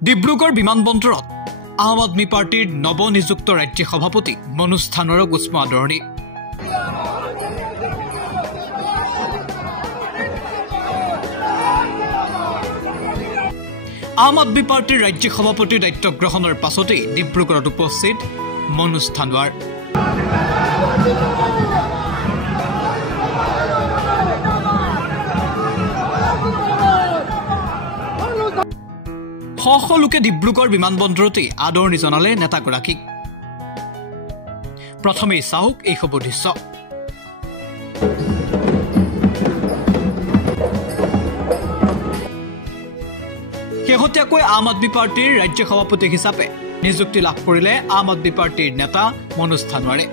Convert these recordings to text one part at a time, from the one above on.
ডিব্ৰুগড় বিমানবন্দৰত আম আদমি পাৰ্টিৰ নৱনিযুক্ত ৰাজ্যিক সভাপতি মনোজ ধানোৰক উষ্ম আদৰণি। আম আদমি পাৰ্টিৰ ৰাজ্যিক সভাপতিৰ দায়িত্ব গ্ৰহণৰ পাছতেই ডিব্ৰুগড়ত উপস্থিত মনোজ ধানোৱাৰ। শ লোকে ডিব্ৰুগড় বিমানবন্দৰতেই আদৰণি জনালে নেতাগৰাকীক। প্ৰথমেই চাওক এই খবৰ দৃশ্য। শেহতীয়াকৈ আম আদমি পাৰ্টিৰ ৰাজ্য সভাপতি হিচাপে নিযুক্তি লাভ কৰিলে আম আদমি পাৰ্টিৰ নেতা মনোজ ধানোৱাৰে।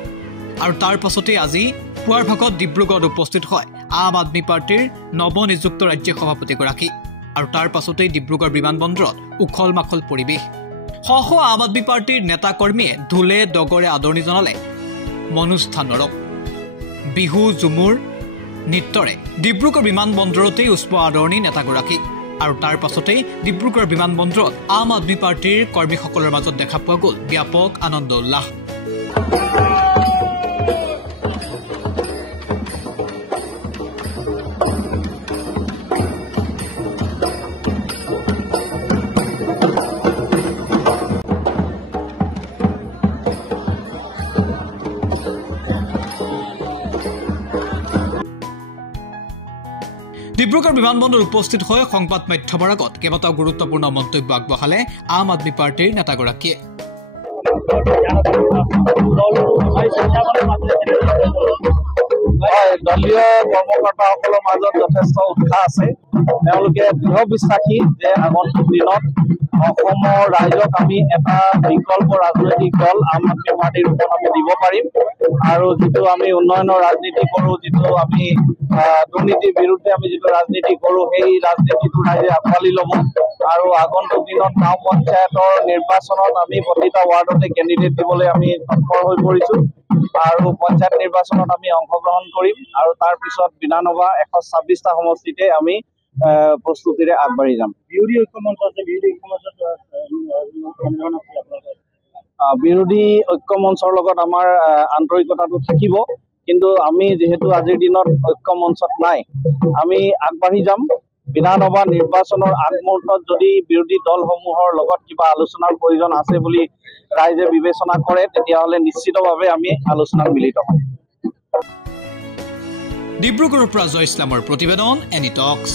আৰু তাৰ পাছতেই আজি পুৱাৰ ভাগত ডিব্ৰুগড়ত উপস্থিত হয় আম আদমি পাৰ্টিৰ নৱনিযুক্ত ৰাজ্যিক সভাপতিগৰাকী। আৰু তাৰ পাছতেই ডিব্ৰুগড় বিমানবন্দৰত উখল মাখল পৰিৱেশ। শ আম আদমি পাৰ্টিৰ নেতা কৰ্মীয়ে ঢোলে ডগৰে আদৰণি জনালে মনোজ ধানোৱাৰক। বিহু ঝুমুৰ নৃত্যৰে ডিব্ৰুগড় বিমানবন্দৰতেই উষ্ম আদৰণি নেতাগৰাকীক। আৰু তাৰ পাছতেই ডিব্ৰুগড় বিমানবন্দৰত আম আদমি পাৰ্টিৰ কৰ্মীসকলৰ মাজত দেখা পোৱা গ'ল ব্যাপক আনন্দ উল্লাস। ডিব্ৰুগড় বিমানবন্দৰত উপস্থিত হৈ সংবাদ মাধ্যমৰ আগত কেইবাটাও গুৰুত্বপূৰ্ণ মন্তব্য আগবঢ়ালে আম আদমি পাৰ্টিৰ নেতাগৰাকীয়ে। দলীয় কৰ্মকৰ্তাসকলৰ মাজত যথেষ্ট উৎসাহ আছে। তেওঁলোকে দৃঢ় বিশ্বাসী যে আগন্তুক দিনত অসমৰ ৰাইজক আমি এটা বিকল্প ৰাজনৈতিক দল আম আদমি পাৰ্টিৰ ৰূপত আমি দিব পাৰিম। আৰু যিটো আমি উন্নয়নৰ ৰাজনীতি কৰোঁ, যিটো আমি দুৰ্নীতিৰ বিৰুদ্ধে আমি যিটো ৰাজনীতি কৰোঁ, সেই ৰাজনীতিটো ৰাইজে আঁকোৱালি ল'ব। আৰু আগন্তুক দিনত গাঁও পঞ্চায়তৰ নিৰ্বাচনত আমি প্ৰতিটা ৱাৰ্ডতে কেণ্ডিডেট দিবলৈ আমি তৎপৰ হৈ পৰিছোঁ। আৰু পঞ্চায়ত নিৰ্বাচনত আমি অংশগ্ৰহণ কৰিম। আৰু তাৰ পিছত বিধানসভা 126টা সমষ্টিতে আমি প্ৰস্তুতিৰে আগবাঢ়ি যাম। বিৰোধী ঐক্য মঞ্চ আছে, বিৰোধী ঐক্য মঞ্চৰ লগত আমাৰ আন্তৰিকতাটো থাকিব। কিন্তু আমি যিহেতু আজিৰ দিনত ঐক্য মঞ্চত নাই, আমি আগবাঢ়ি যাম। বিধানসভা নিৰ্বাচনৰ আগমুহূৰ্তত যদি বিৰোধী দলসমূহৰ লগত কিবা আলোচনাৰ প্ৰয়োজন আছে বুলি ৰাইজে বিবেচনা কৰে, তেতিয়াহ'লে নিশ্চিতভাৱে আমি আলোচনাত মিলিত হ'ম। ডিব্ৰুগড়ৰ পৰা জয় ইছলামৰ প্ৰতিবেদন, এনি টক্স।